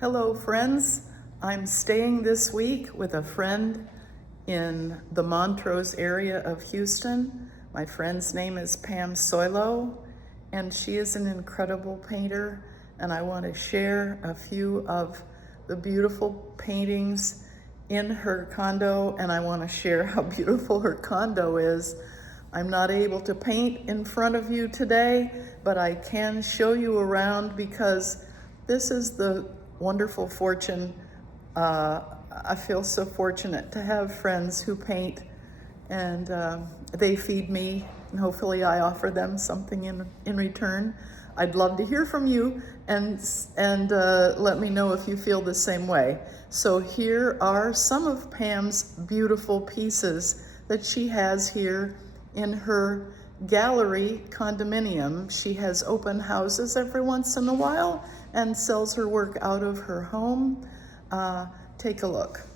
Hello friends, I'm staying this week with a friend in the Montrose area of Houston. My friend's name is Pam Soileau, and she is an incredible painter, and I want to share a few of the beautiful paintings in her condo, and I want to share how beautiful her condo is. I'm not able to paint in front of you today, but I can show you around because this is the wonderful fortune. I feel so fortunate to have friends who paint, and they feed me, and hopefully I offer them something in return. I'd love to hear from you and let me know if you feel the same way. So here are some of Pam's beautiful pieces that she has here in her gallery condominium. She has open houses every once in a while and sells her work out of her home. Take a look.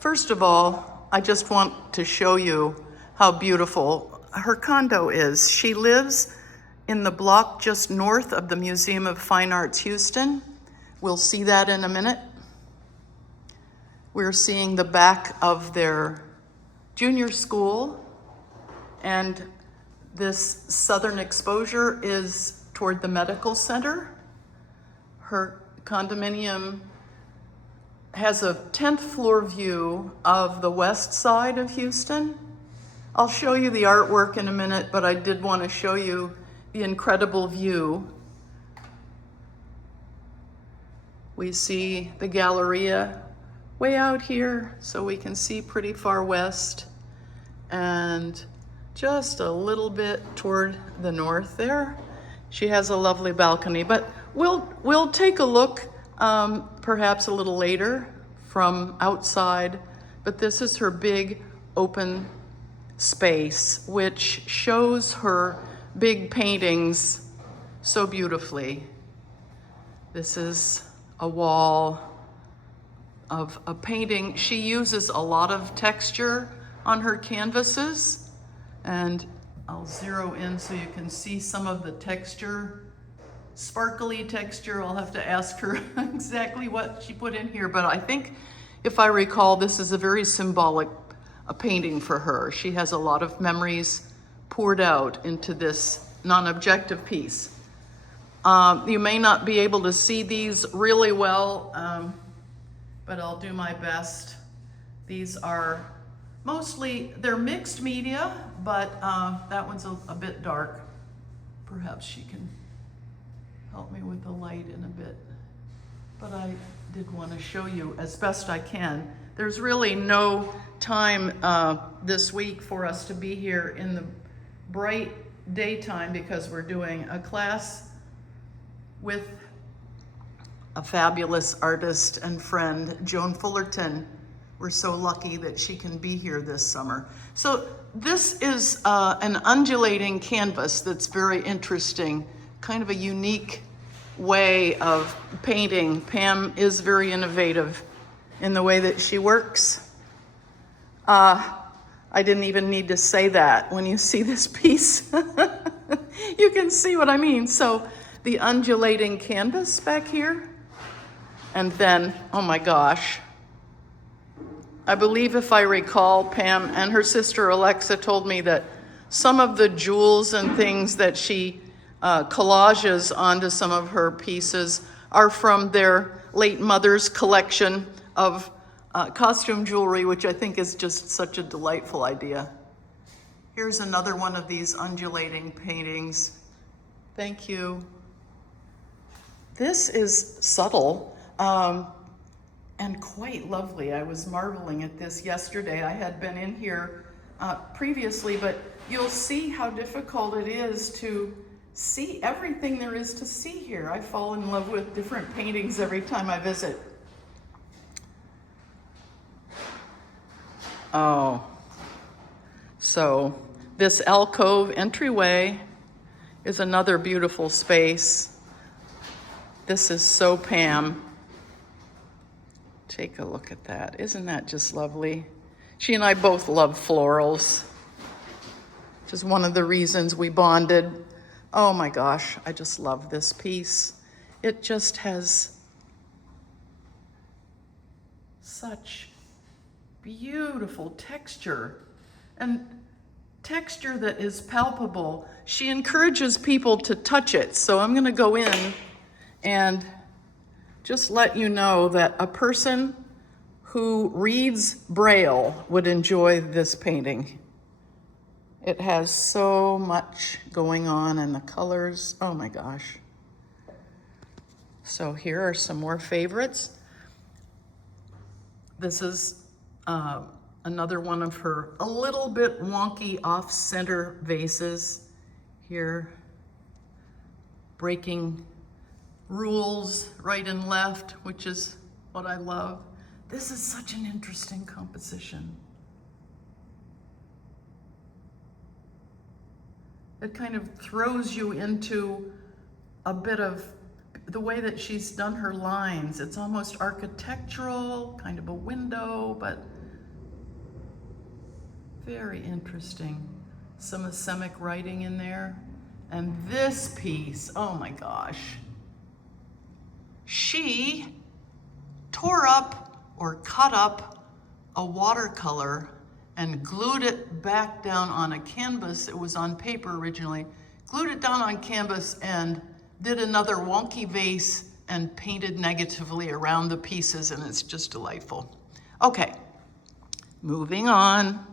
First of all, I just want to show you how beautiful her condo is. She lives in the block just north of the Museum of Fine Arts Houston. We'll see that in a minute. We're seeing the back of their junior school, and this southern exposure is toward the medical center. Her condominium has a 10th floor view of the west side of Houston. I'll show you the artwork in a minute, but I did want to show you the incredible view. We see the Galleria way out here, so we can see pretty far west, and just a little bit toward the north there. She has a lovely balcony, but we'll take a look perhaps a little later from outside. But this is her big open space, which shows her big paintings so beautifully. This is a wall of a painting. She uses a lot of texture on her canvases, and I'll zero in so you can see some of the texture, sparkly texture. I'll have to ask her exactly what she put in here, but I think, if I recall, this is a very symbolic painting for her. She has a lot of memories poured out into this non-objective piece. You may not be able to see these really well, but I'll do my best. These are mostly, they're mixed media, but that one's a bit dark. Perhaps she can help me with the light in a bit. But I did want to show you as best I can. There's really no time this week for us to be here in the bright daytime because we're doing a class with a fabulous artist and friend, Joan Fullerton. We're so lucky that she can be here this summer. So this is an undulating canvas that's very interesting, kind of a unique way of painting. Pam is very innovative in the way that she works. I didn't even need to say that. When you see this piece, you can see what I mean. So the undulating canvas back here, and then, oh my gosh, I believe, if I recall, Pam and her sister Alexa told me that some of the jewels and things that she collages onto some of her pieces are from their late mother's collection of costume jewelry, which I think is just such a delightful idea. Here's another one of these undulating paintings. Thank you. This is subtle. And quite lovely. I was marveling at this yesterday. I had been in here previously, but you'll see how difficult it is to see everything there is to see here. I fall in love with different paintings every time I visit. Oh, so this alcove entryway is another beautiful space. This is so Pam. Take a look at that. Isn't that just lovely? She and I both love florals. Just one of the reasons we bonded. Oh my gosh, I just love this piece. It just has such beautiful texture, and texture that is palpable. She encourages people to touch it, so I'm going to go in and just let you know that a person who reads Braille would enjoy this painting. It has so much going on, and the colors, oh my gosh. So here are some more favorites. This is another one of her a little bit wonky off-center vases here, breaking rules right and left, which is what I love. This is such an interesting composition. It kind of throws you into a bit of the way that she's done her lines. It's almost architectural, kind of a window, but very interesting. Some Asemic writing in there. And this piece, oh my gosh. She tore up or cut up a watercolor and glued it back down on a canvas. It was on paper originally. Glued it down on canvas and did another wonky vase and painted negatively around the pieces, and it's just delightful. Okay, moving on.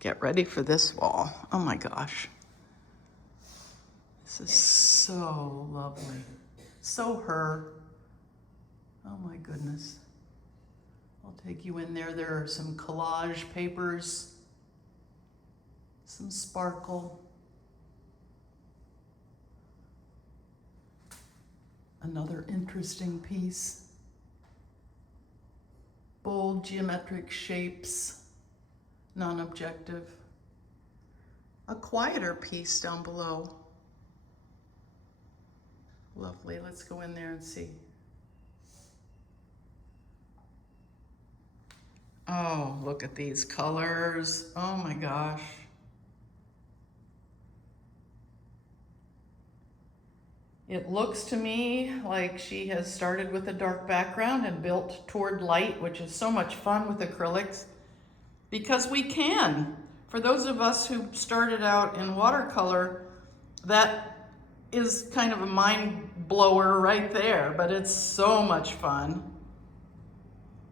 Get ready for this wall. Oh my gosh. This is so lovely. So her. Oh my goodness. I'll take you in there. There are some collage papers, some sparkle. Another interesting piece. Bold geometric shapes, non-objective. A quieter piece down below. Lovely, let's go in there and see. Oh, look at these colors. Oh my gosh. It looks to me like she has started with a dark background and built toward light, which is so much fun with acrylics, because we can. For those of us who started out in watercolor, that is kind of a mind blower right there, but it's so much fun.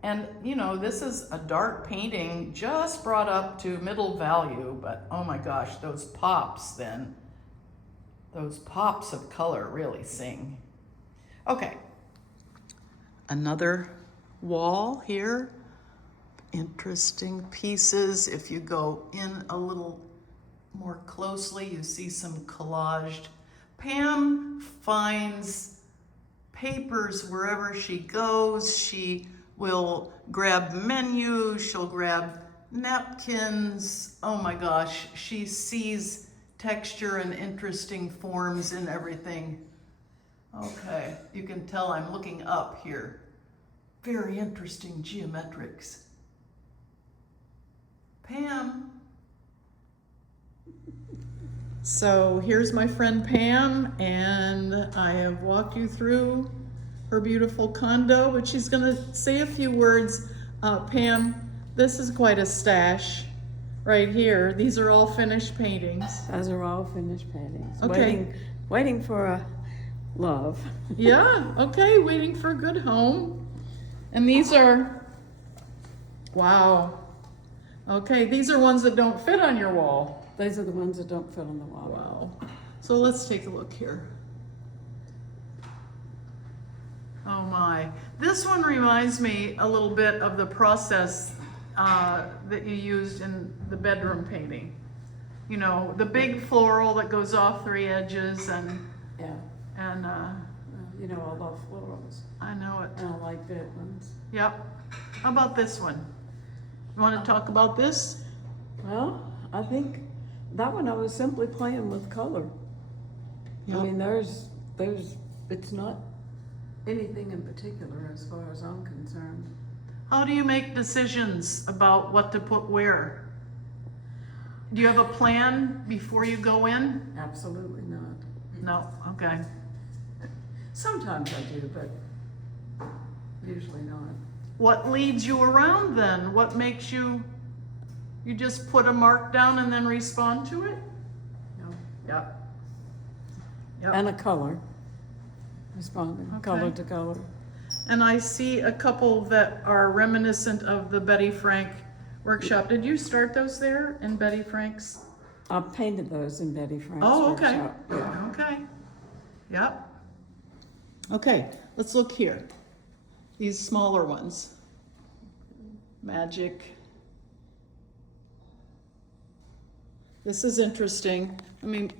And you know, this is a dark painting just brought up to middle value, but oh my gosh, those pops then. Those pops of color really sing. Okay, another wall here. Interesting pieces. If you go in a little more closely, you see some collaged. Pam finds papers wherever she goes. She will grab menus, she'll grab napkins. Oh my gosh, she sees texture and interesting forms in everything. Okay, you can tell I'm looking up here. Very interesting geometrics. Pam. So here's my friend Pam, and I have walked you through her beautiful condo, but she's gonna say a few words. Pam, this is quite a stash right here. These are all finished paintings. Those are all finished paintings. Okay. Waiting for a love. Yeah, okay, waiting for a good home. And these are, wow. Okay, these are ones that don't fit on your wall. These are the ones that don't fit on the wall. Wow. So let's take a look here. Oh my. This one reminds me a little bit of the process that you used in the bedroom painting. You know, the big floral that goes off three edges and Yeah. and You know, I love florals. I know it. And I like big ones. Yep. How about this one? You want to talk about this? Well, I think that one I was simply playing with color. Yep. I mean, it's not anything in particular as far as I'm concerned. How do you make decisions about what to put where? Do you have a plan before you go in? Absolutely not. No, okay. Sometimes I do, but usually not. What leads you around then? What makes you just put a mark down and then respond to it? No. Yep. Yep. And a color, responding, Okay. color to color. And I see a couple that are reminiscent of the Betty Frank workshop. Did you start those there in Betty Frank's? I painted those in Betty Frank's Oh, okay. workshop. Yeah. Okay. Yep. Okay, let's look here. These smaller ones. Magic. This is interesting. I mean,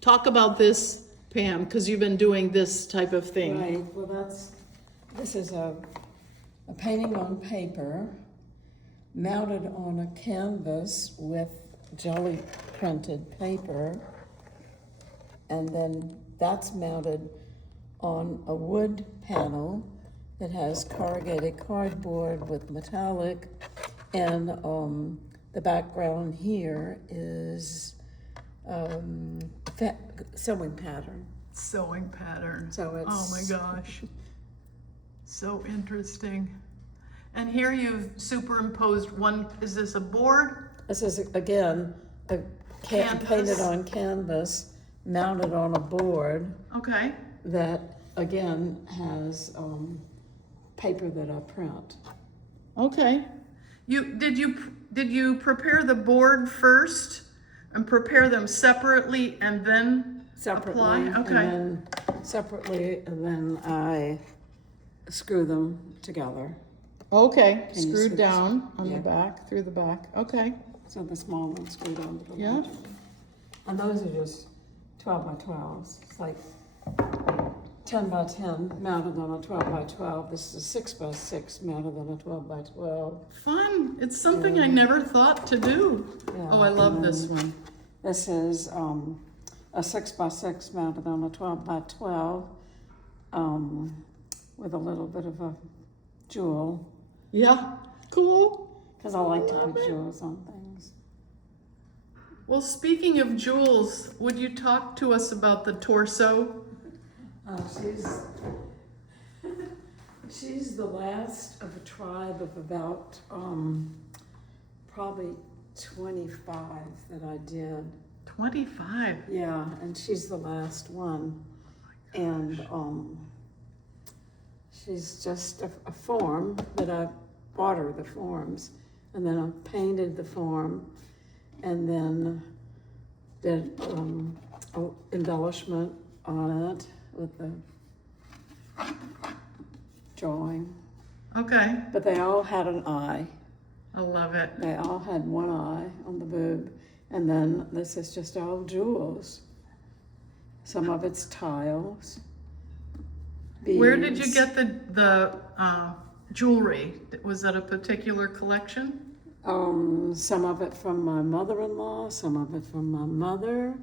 talk about this, Pam, because you've been doing this type of thing. Right, well this is a painting on paper mounted on a canvas with jelly printed paper, and then that's mounted on a wood panel that has corrugated cardboard with metallic, and the background here is sewing pattern. Sewing pattern. So it's, oh my gosh. So interesting. And here you've superimposed one, is this a board? this is again a Canvas. painted on canvas, mounted on a board Okay. that again has paper that I print. Okay. Did you prepare the board first and prepare them separately and then Separately, apply? Okay. and then separately, and then I screw them together. Okay. Can you Screwed see this? down on Yeah. the back, through the back. Okay. So the small ones screwed onto the Yeah. large one. And those are just 12 by 12s. It's like 10 by 10 mounted on a 12 by 12. This is a 6 by 6 mounted on a 12 by 12. Fun. It's something I never thought to do. Yeah, Oh, I love and this then one. This is a 6 by 6 mounted on a 12 by 12 with a little bit of a jewel, Yeah. Cool. because I like to Love put it. jewels on things. Well, speaking of jewels, would you talk to us about the torso? She's the last of a tribe of about probably 25 that I did. 25. Yeah, and she's the last one. And she's just a form that I bought her the forms, and then I painted the form, and then did embellishment on it with the drawing. Okay. But they all had an eye. I love it. They all had one eye on the boob, and then this is just all jewels. Some of it's tiles. Where did you beads. get the jewelry? Was that a particular collection? Some of it from my mother-in-law, some of it from my mother.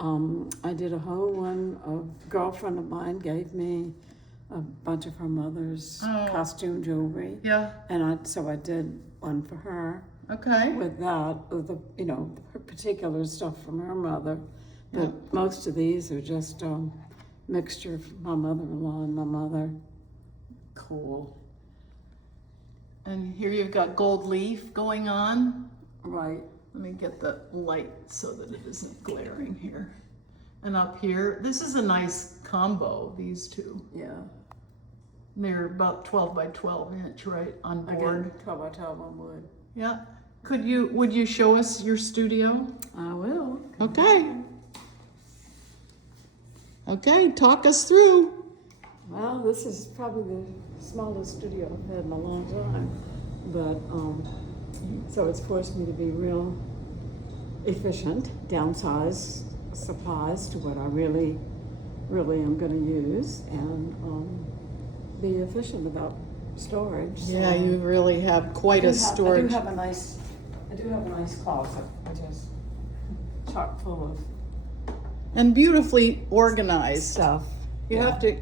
I did a whole one. A girlfriend of mine gave me a bunch of her mother's Oh. costume jewelry, Yeah. and so I did one for her Okay. with that, with the her particular stuff from her mother. But most of these are just mixture of my mother-in-law and my mother. Cool. And here you've got gold leaf going on. Right. Let me get the light so that it isn't glaring here. And up here, this is a nice combo, these two. Yeah. They're about 12 by 12 inch, right, on board. Again, 12 by 12 on wood. Yeah. Would you show us your studio? I will. Okay. Okay, talk us through. Well, this is probably the smallest studio I've had in a long time, but so it's forced me to be real efficient, downsize supplies to what I really am going to use, and be efficient about storage. Yeah, So you really have quite a storage. I do have a nice closet, which is chock full of And beautifully organized. stuff. You have to,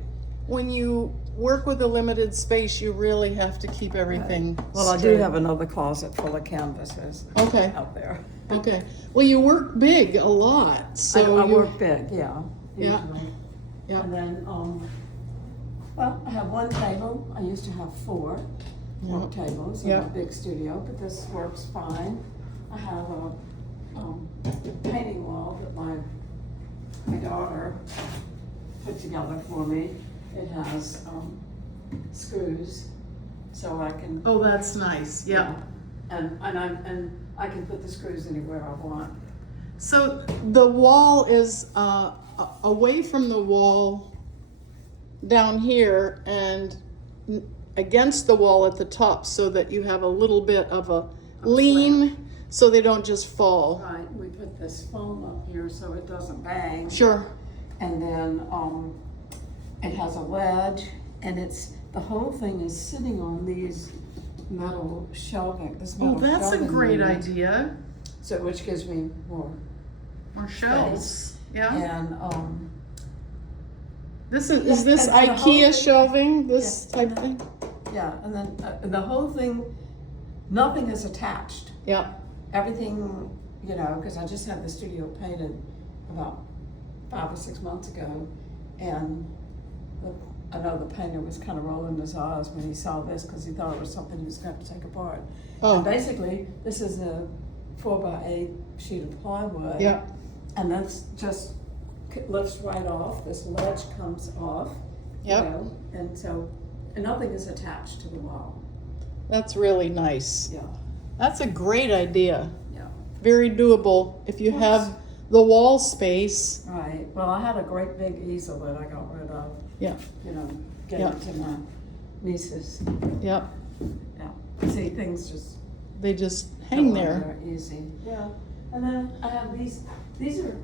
when you work with a limited space, you really have to keep everything Well, I do straight. have another closet full of canvases Okay, out there. okay. Well, you work big a lot, so I you, work big, yeah. Yeah. Usually. Yeah. And then Well, I have one table. I used to have four work tables in Yeah. my big studio, but this works fine. I have a painting wall that my daughter put together for me. It has screws, so I can. Oh, that's nice, yeah. And I can put the screws anywhere I want. So the wall is away from the wall down here and against the wall at the top, so that you have a little bit of a lean so they don't just fall. Right, we put this foam up here so it doesn't bang. Sure. And then it has a ledge, and the whole thing is sitting on these metal shelving. Oh, that's a great idea. So which gives me more shelves. Yeah. And This is this and the whole IKEA thing- shelving, this Yeah, type thing? yeah, and then the whole thing, nothing is attached. Yeah. Everything, because I just had the studio painted about 5 or 6 months ago, and I know the painter was kind of rolling his eyes when he saw this because he thought it was something he was going to have to take apart. Oh. And basically, this is a 4x8 sheet of plywood. Yeah. And that's just lifts right off. This ledge comes off. Yep. And nothing is attached to the wall. That's really nice. Yeah. That's a great idea. Yeah. Very doable if you have the wall space. Right. Well, I had a great big easel that I got rid of. Yeah. Gave Yeah. it to my nieces. Yep. Yeah. See, things just They just hang go on there. easy. Yeah. And then I have these are,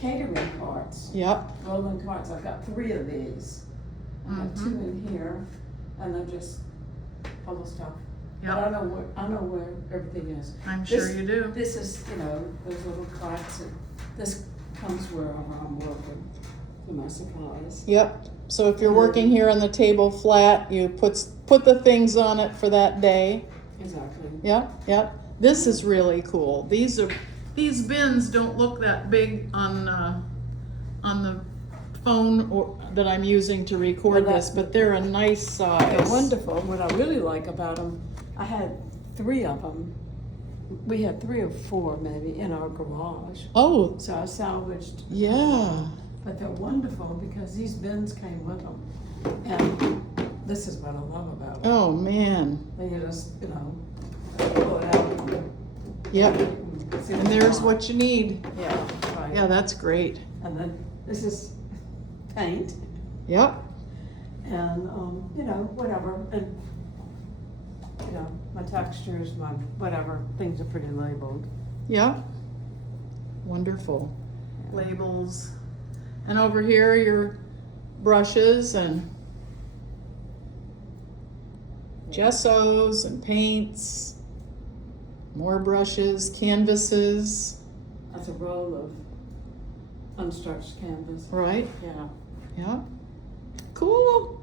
catering carts. Yep. Rolling carts. I've got 3 of these. I have 2 in here, and they're just full of stuff. Yep. But I know where everything is. I'm sure you do. This is, those little carts, and this comes wherever I'm working for my supplies. Yep. So if you're working here on the table flat, you put the things on it for that day. Exactly. Yep. Yep. This is really cool. These bins don't look that big on the phone that I'm using to record this, but they're a nice size. They're wonderful. What I really like about them, I had 3 of them. We had 3 or 4 maybe in our garage. Oh, So I salvaged. yeah. But they're wonderful because these bins came with them. And this is what I love about them. Oh, man. They just, pull it out. Yep. See And there's what you need. Yeah, right. Yeah, that's great. And then this is paint Yep. and, whatever. And, my textures, my whatever, things are pretty labeled. Yep. Wonderful. Labels. And over here, your brushes and gessos and paints. More brushes, canvases, That's a roll of unstretched canvas. right? Yeah. Yeah. Cool.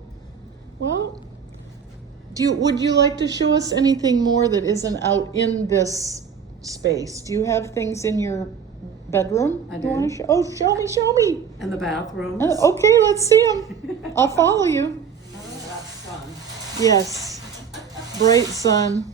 Well, would you like to show us anything more that isn't out in this space? Do you have things in your bedroom? I You wanna do. Show me. And the bathrooms. Okay, let's see them. I'll follow you. Oh, that's fun. Yes. Bright sun.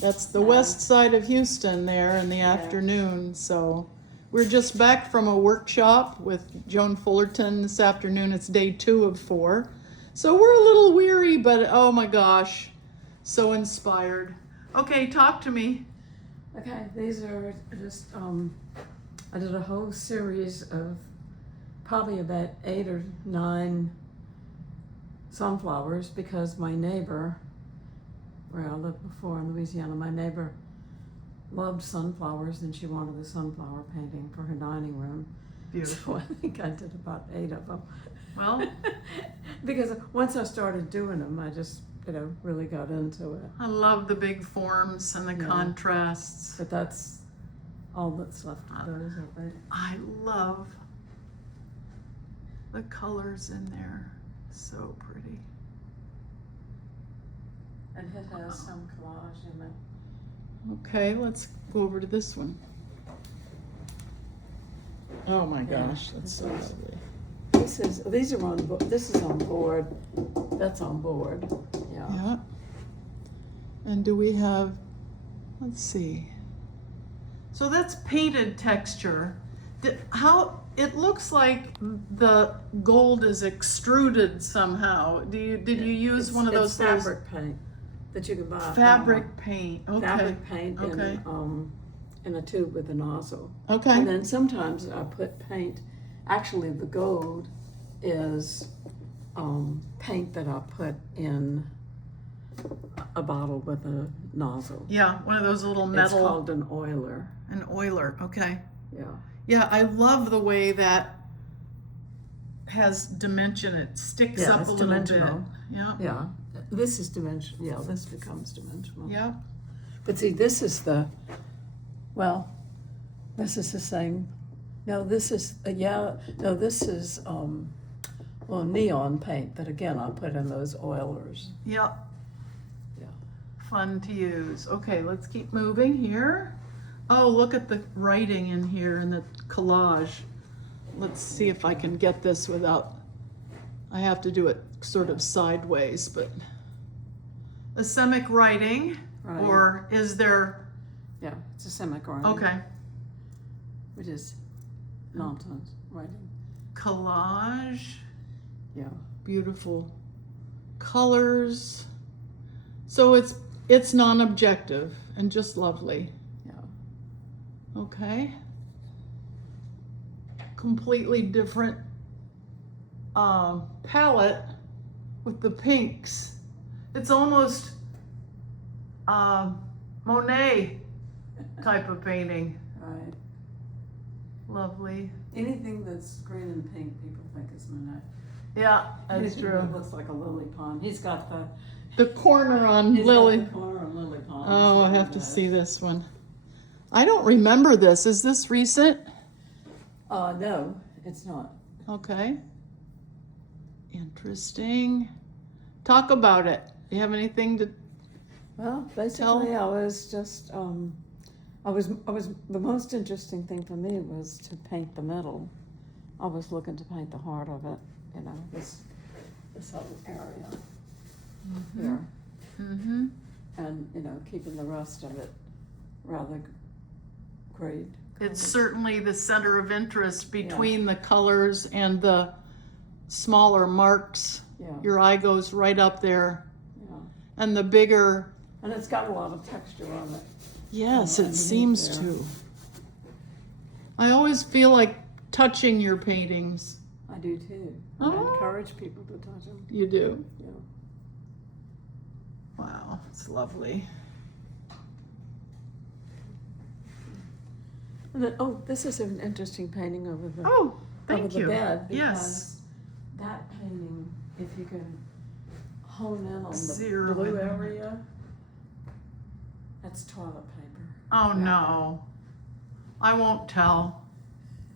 That's the west side of Houston there in the afternoon. So we're just back from a workshop with Joan Fullerton this afternoon. It's day 2 of 4. So we're a little weary, but oh my gosh, so inspired. Okay, talk to me. Okay, these are just, I did a whole series of probably about 8 or 9 sunflowers because my neighbor, where I lived before in Louisiana, my neighbor loved sunflowers and she wanted a sunflower painting for her dining room. Beautiful. So I think I did about 8 of them. Well, because once I started doing them, I just, really got into it. I love the big forms and the Yeah. contrasts. But that's all that's left of those, I think. I love the colors in there. So pretty. And it has some collage in it. Okay, let's go over to this one. Oh my Yeah. gosh, that's so lovely. These are on, this is on board, that's on board, yeah. Yeah. And do we have, let's see. So that's painted texture. How, it looks like the gold is extruded somehow. Did you use one of those It's fabric paint that you can buy. fabric paint? Okay. Fabric paint Okay. in a tube with a nozzle. Okay. And then sometimes I put paint, actually the gold is paint that I put in a bottle with a nozzle. Yeah, one of those little metal. It's called an oiler. An oiler. Okay. Yeah. Yeah, I love the way that has dimension. It sticks Yeah, up it's a little dimensional. bit. Yeah. Yeah. This is dimensional. Yeah, this becomes dimensional. Yeah. But see, this is the, well, this is the same. No, this is, this is, well, neon paint that again I put in those oilers. Yep. Yeah. Fun to use. Okay, let's keep moving here. Oh, look at the writing in here in the collage. Let's see if I can get this without, I have to do it sort of sideways, but Asemic writing, Right. or is there, Yeah, it's a semicolon. okay, Which is nonsense writing. collage, Yeah. beautiful colors. So it's non-objective and just lovely. Yeah. Okay. Completely different palette with the pinks. It's almost Monet type of painting. Right. Lovely. Anything that's green and pink, people think is Monet. Yeah, that's Anything true. that looks like a lily pond. He's got the The corner on he's Lily. got the corner on lily pond. Oh, I have to see this one. I don't remember this. Is this recent? No, it's not. Okay. Interesting. Talk about it. Do you have anything to? Well, basically, I was just, the most interesting thing for me was to paint the middle. I was looking to paint the heart of it, this whole area here. Mm-hmm. And, keeping the rest of it rather grayed. It's certainly the center of interest between the colors and the smaller marks. Yeah. Your eye goes right up there. Yeah. And the bigger, And it's got a lot of texture on it. yes, underneath it seems there. to. I always feel like touching your paintings. I do too. Oh. I encourage people to touch them. You do? Yeah. Wow, it's lovely. And then, this is an interesting painting over the Oh, thank over you. the bed. Yes. Because that painting, if you can hone in on the Zero blue in. area, that's toilet paper. Oh, no. I won't tell.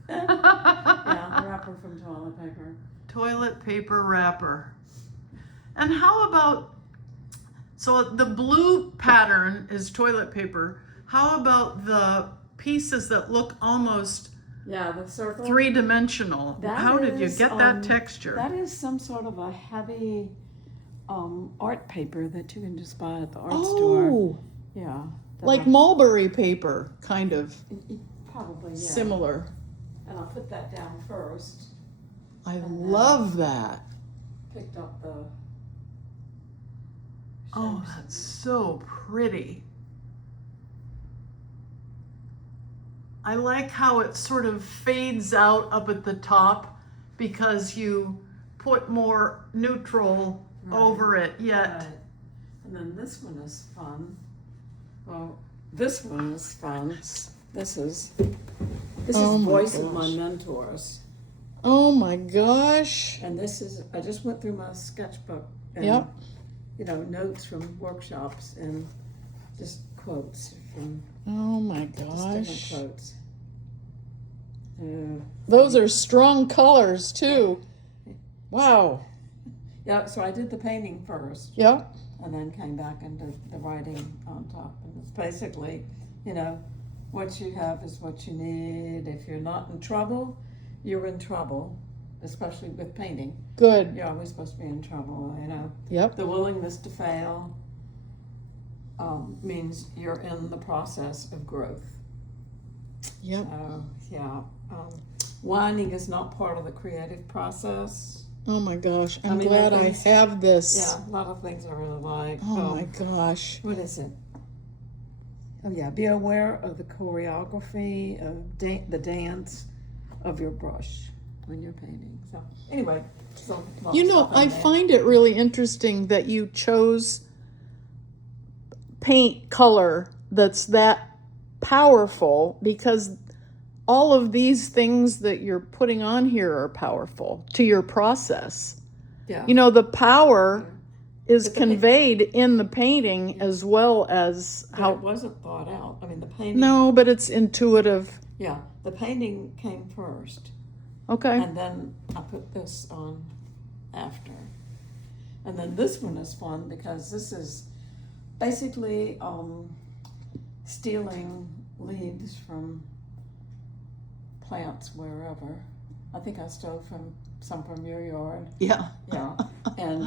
Yeah, wrapper from toilet paper. Toilet paper wrapper. And how about, so the blue pattern is toilet paper. How about the pieces that look almost Yeah, the circle. three-dimensional? That How did you is, get that texture? That is some sort of a heavy art paper that you can just buy at the art store. Oh, Yeah. that like I- mulberry paper, kind of Probably, yeah. similar. And I'll put that down first. I And then- love that. Picked up the. Oh, shapes. that's so pretty. I like how it sort of fades out up at the top because you put more neutral Right. over it, yet Right. And then this one is fun. Well, this one is fun. This is Oh my Voice of My gosh. Mentors. oh my gosh. And this is, I just went through my sketchbook and, Yep. Notes from workshops and just quotes from, Oh my just different gosh. quotes. Those are strong colors too. Wow. Yeah, so I did the painting first Yep. and then came back and did the writing on top. And it's basically, what you have is what you need. If you're not in trouble, you're in trouble, especially with painting. Good. You're always supposed to be in trouble, you know. Yep. The willingness to fail means you're in the process of growth. Yep. Yeah. Whining is not part of the creative process. Oh my gosh, I'm I mean, glad I things- have this. Yeah, a lot of things I really like. Oh my gosh. What is it? Oh yeah, be aware of the choreography of the dance of your brush when you're painting. So anyway, so You know, I find it really interesting that you chose paint color that's that powerful, because all of these things that you're putting on here are powerful to your process. yeah. You know, the power is But the conveyed in the painting as well as But how. it wasn't thought out. I mean, the painting. No, but it's intuitive. Yeah, the painting came first, Okay. and then I put this on after. And then this one is fun because this is basically stealing leaves from plants wherever. I think I stole some from your yard. Yeah. Yeah, and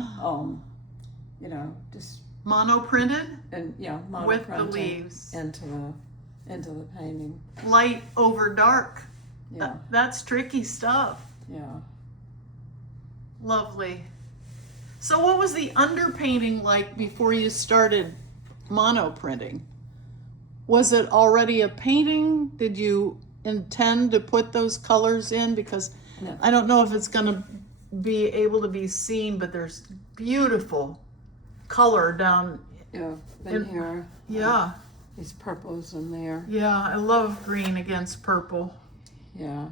you know, just Mono printed and yeah, with the monoprinting leaves. into the painting. Light over dark. Yeah, That's tricky stuff. yeah. Lovely. So what was the underpainting like before you started mono printing? Was it already a painting? Did you intend to put those colors in? Because No. I don't know if it's going to be able to be seen, but there's beautiful color down. Yeah, in here. Yeah. These purples in there. Yeah, I love green against purple. Yeah.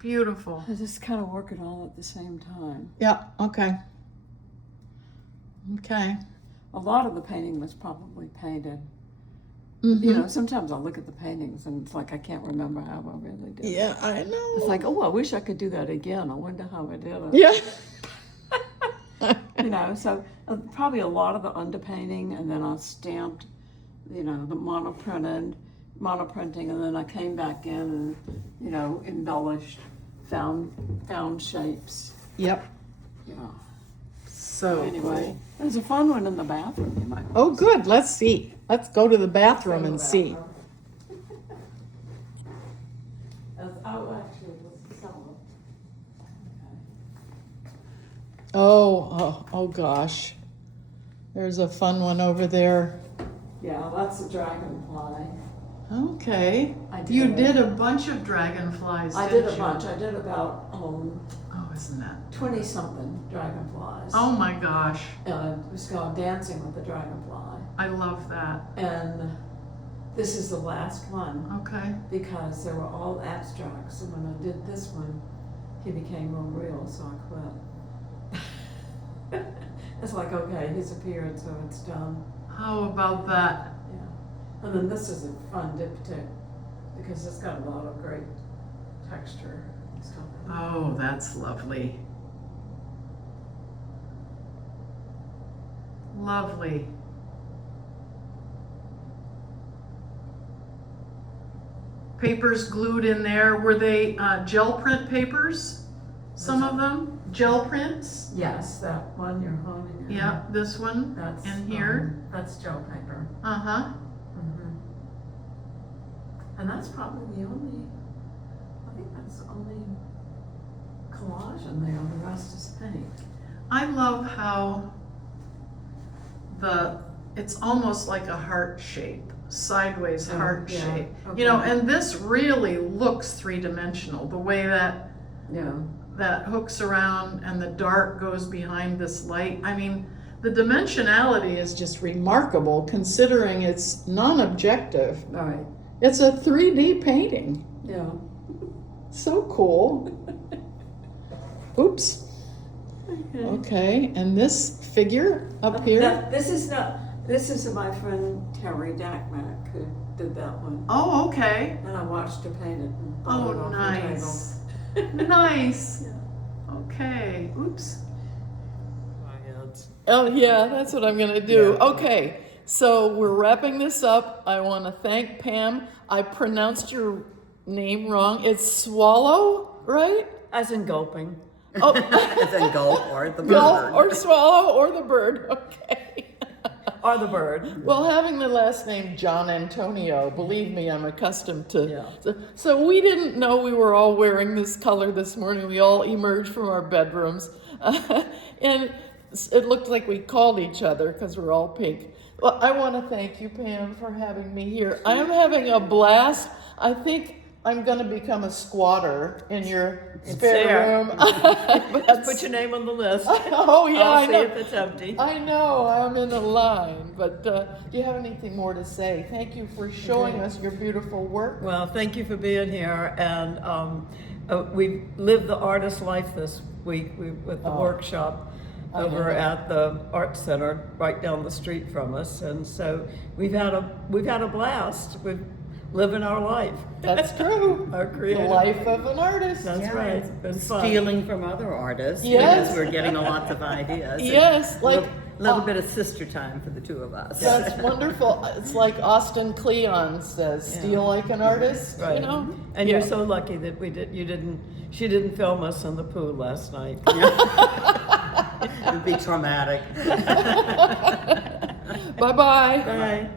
Beautiful. I just kind of work it all at the same time. Yeah, okay. Okay. A lot of the painting was probably painted. Mhm. You know, sometimes I'll look at the paintings and it's like I can't remember how I really did it. Yeah, I know. It's like, oh, I wish I could do that again. I wonder how I did it. Yeah. You know, so probably a lot of the underpainting, and then I stamped, you know, the monoprinting, and then I came back in and, you know, embellished, found shapes. Yep. Yeah. So Anyway, there's a fun one in the bathroom. You might. Oh, good. Let's see. Let's go to the bathroom and see. Actually, let's sell Oh gosh. There's a fun one over there. it. Yeah, that's a dragonfly. Okay. I did You a- did a bunch of dragonflies, I didn't did a you? bunch. I did about Oh, isn't that? 20-something dragonflies. Oh my gosh. And it was called Dancing with the Dragonfly. I love that. And this is the last one Okay. because they were all abstracts. And when I did this one, he became more real, so I quit. It's like, okay, he's appeared, so it's done. How about that? Yeah. And then this is a fun diptych because it's got a lot of great texture and stuff. Oh, that's lovely. Lovely. Papers glued in there. Were they gel print papers? Some of them? Gel prints? Yes, that one you're holding. in. Yeah, this one That's in here. That's gel paper. Uh-huh. Mm-hmm. And that's probably the only. I think that's the only collage in there. The rest is paint. I love how it's almost like a heart shape, sideways Oh, heart yeah. shape. Okay. You know, and this really looks three-dimensional, the way that Yeah. hooks around and the dark goes behind this light. I mean, the dimensionality is just remarkable considering it's non-objective. All right. It's a 3D painting. Yeah. So cool. Oops. Okay, and this figure up here? This is not. This is my friend Terry Dackmack who did that one, Oh, okay. and I watched her paint it. And Oh, bought it off the nice. table. Nice. Yeah. Okay. Oops. Oh, yeah, that's what I'm going to do. Yeah. Okay. So we're wrapping this up. I want to thank Pam. I pronounced your name wrong. It's Swallow, right? As in gulping. Oh, As in gulp or the bird. gulp or swallow or the bird. Okay. Or the bird. Well, having the last name John Antonio, believe me, I'm accustomed to. Yeah. So we didn't know we were all wearing this color this morning. We all emerged from our bedrooms, and it looked like we called each other because we're all pink. Well, I want to thank you, Pam, for having me here. I am having a blast. I think I'm going to become a squatter in your spare room. Put your name on the list. Oh yeah, I'll I see know. if it's empty. I know, I'm in a line, but do you have anything more to say? Thank you for showing us your beautiful work. Well, thank you for being here, and we lived the artist life this week with the workshop over at the Art Center right down the street from us, and so we've had a blast. We're living our life. That's true. Our The creative life of an artist. That's right. It's been fun. Stealing from other artists. Yes. Because we're getting lots of ideas. Yes, like A little bit of sister time for the two of us. that's wonderful. It's like Austin Kleon says, steal like an artist, Right. you know? And Yeah. you're so lucky that she didn't film us in the pool last night. It would be traumatic. Bye-bye. Bye.